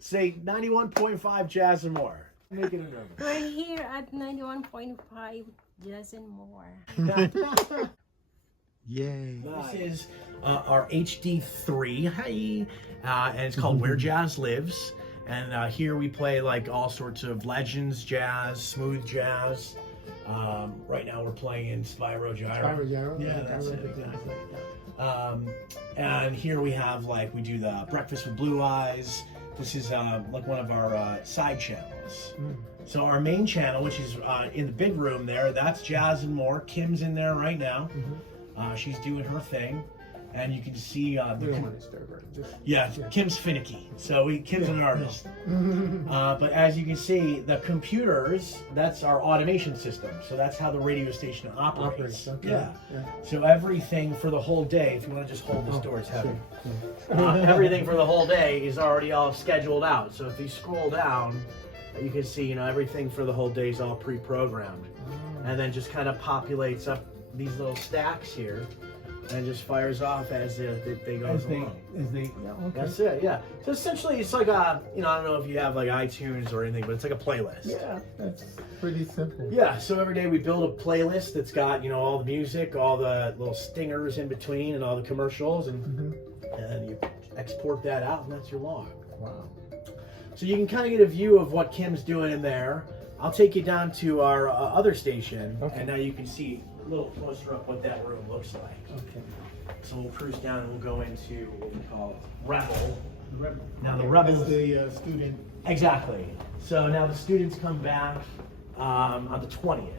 Say 91.5 Jazz and More. Make it a number. We're here at 91.5 Jazz and More. Yay. This is our HD3, hey, and it's called Where Jazz Lives. And here we play like all sorts of legends jazz, smooth jazz. Right now we're playing in Spyro Gyro. Spyro Gyro? Yeah, that's it, exactly. And here we have like, we do the Breakfast with Blue Eyes. This is like one of our side channels. So our main channel, which is in the big room there, that's Jazz and More. Kim's in there right now. She's doing her thing, and you can see Kim's finicky. So Kim's an artist. But as you can see, the computers, that's our automation system. So that's how the radio station operates. Okay. Yeah. So everything for the whole day, if you want to just hold this door, it's heavy. Everything for the whole day is already all scheduled out. So if you scroll down, you can see, everything for the whole day is all pre-programmed. And then just kind of populates up these little stacks here and just fires off as they go along. That's it, yeah. So essentially it's like a, I don't know if you have like iTunes or anything, but it's like a playlist. Yeah, that's pretty simple. Yeah, so every day we build a playlist that's got, all the music, all the little stingers in between and all the commercials, and you export that out and that's your log. Wow. So you can kind of get a view of what Kim's doing in there. I'll take you down to our other station, and now you can see a little closer up what that room looks like. Okay. So we'll cruise down and we'll go into what we call Rebel. The Rebel. Now the Rebel is the student. Exactly. So now the students come back on the 20th.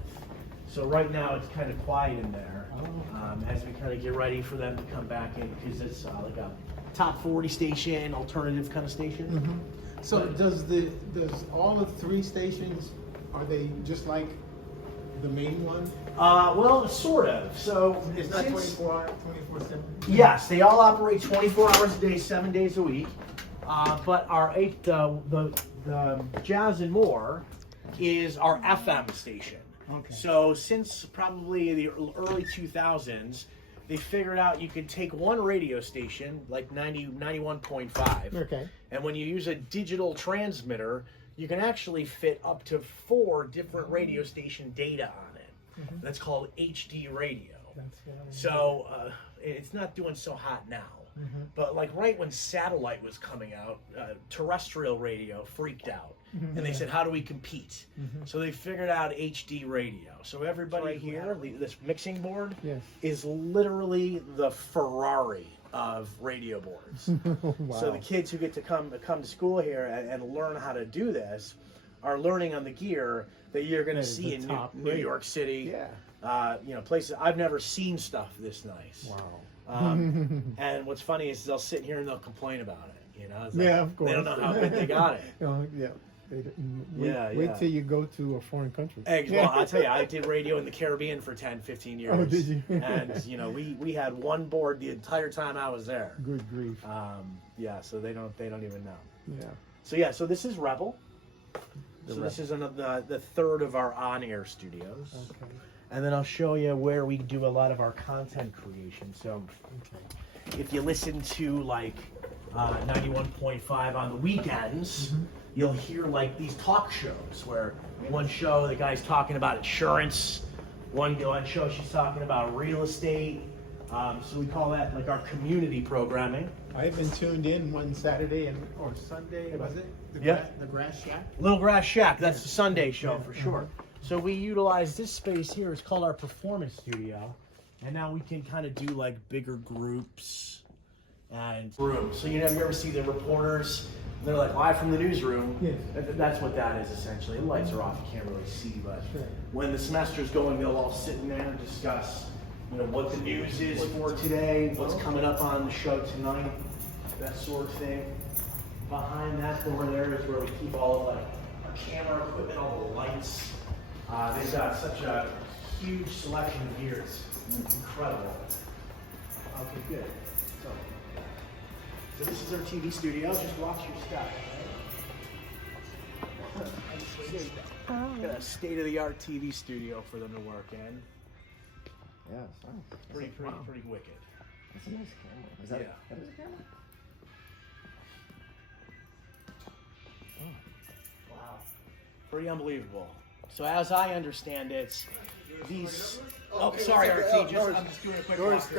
So right now it's kind of quiet in there as we kind of get ready for them to come back in, because it's like a top 40 station, alternative kind of station. So does all the three stations, are they just like the main one? Well, sort of. So It's not 24/7? yes, they all operate 24 hours a day, 7 days a week. But our the Jazz and More is our FM station. Okay. So since probably the early 2000s, they figured out you could take one radio station, like 91.5. Okay. And when you use a digital transmitter, you can actually fit up to 4 different radio station data on it. That's called HD radio. So it's not doing so hot now. But like right when satellite was coming out, terrestrial radio freaked out. And they said, how do we compete? So they figured out HD radio. So everybody here, this mixing board, is literally the Ferrari of radio boards. Wow. So the kids who get to come to school here and learn how to do this are learning on the gear that you're going to see in New York City. Places I've never seen stuff this nice. Wow. And what's funny is they'll sit here and they'll complain about it. It's Of course. they don't know how good they got it. Wait till you go to a foreign country. Well, I'll tell you, I did radio in the Caribbean for 10, 15 years. Oh, did you? And, we had one board the entire time I was there. Good grief. So they don't even know. Yeah. So this is Rebel. This is the third of our on-air studios. Okay. And then I'll show you where we do a lot of our content creation. So if you listen to like 91.5 on the weekends, you'll hear like these talk shows where one show the guy's talking about insurance, one show she's talking about real estate. So we call that like our community programming. I've been tuned in one Saturday or Sunday, was it? The Grass Shack? Little Grass Shack, that's the Sunday show for sure. So we utilize this space here. It's called our performance studio. And now we can kind of do like bigger groups and rooms. So you ever see the reporters, they're like live from the newsroom. Yes. That's what that is essentially. The lights are off, you can't really see, but when the semester's going, they'll all sit in there and discuss what the news is for today, what's coming up on the show tonight, that sort of thing. Behind that door there is where we keep all of like our camera equipment, all the lights. They've got such a huge selection of gear. It's incredible. Okay, good. So this is our TV studio. Just watch your step. Got a state-of-the-art TV studio for them to work in. Yes. Oh, Pretty wicked. that's a nice camera. Is that a camera? Pretty unbelievable. So as I understand it, these. Oh, sorry, RT. I'm just doing a quick walk.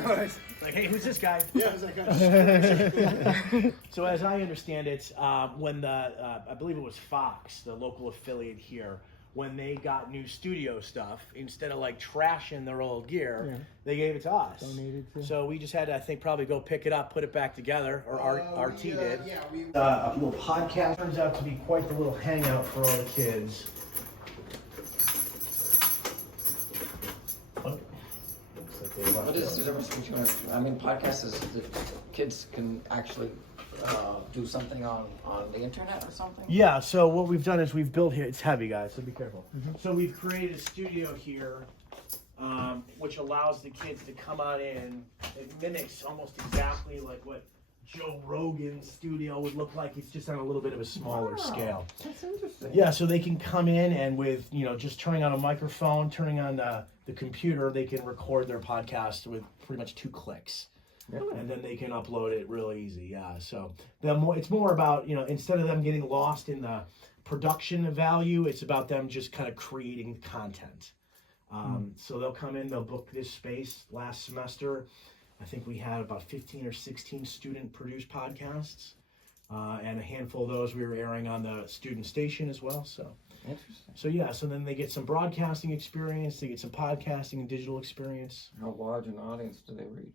Like, hey, who's this guy? Yeah, it's like So as I understand it, when I believe it was Fox, the local affiliate here, when they got new studio stuff, instead of like trashing their old gear, they gave it to us. Donated to. So we just had to, I think, probably go pick it up, put it back together, or RT did. Yeah, we. A little podcast turns out to be quite the little hangout for all the kids. Oh. Looks like they left What is it. the difference between, I mean, podcasts is the kids can actually do something on the internet or something? Yeah, so what we've done is we've built here, it's heavy guys, so be careful. So we've created a studio here, which allows the kids to come on in. It mimics almost exactly like what Joe Rogan's studio would look like. It's just on a little bit of a smaller scale. That's interesting. Yeah, so they can come in and with, just turning on a microphone, turning on the computer, they can record their podcast with pretty much 2 clicks. Really? And then they can upload it real easy, yeah. So it's more about, instead of them getting lost in the production value, it's about them just kind of creating content. So they'll come in, they'll book this space. Last semester, I think we had about 15 or 16 student-produced podcasts. And a handful of those we were airing on the student station as well, so. Interesting. So yeah, so then they get some broadcasting experience, they get some podcasting and digital experience. How large an audience do they reach?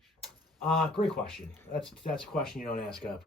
Great question. That's a question you don't ask up.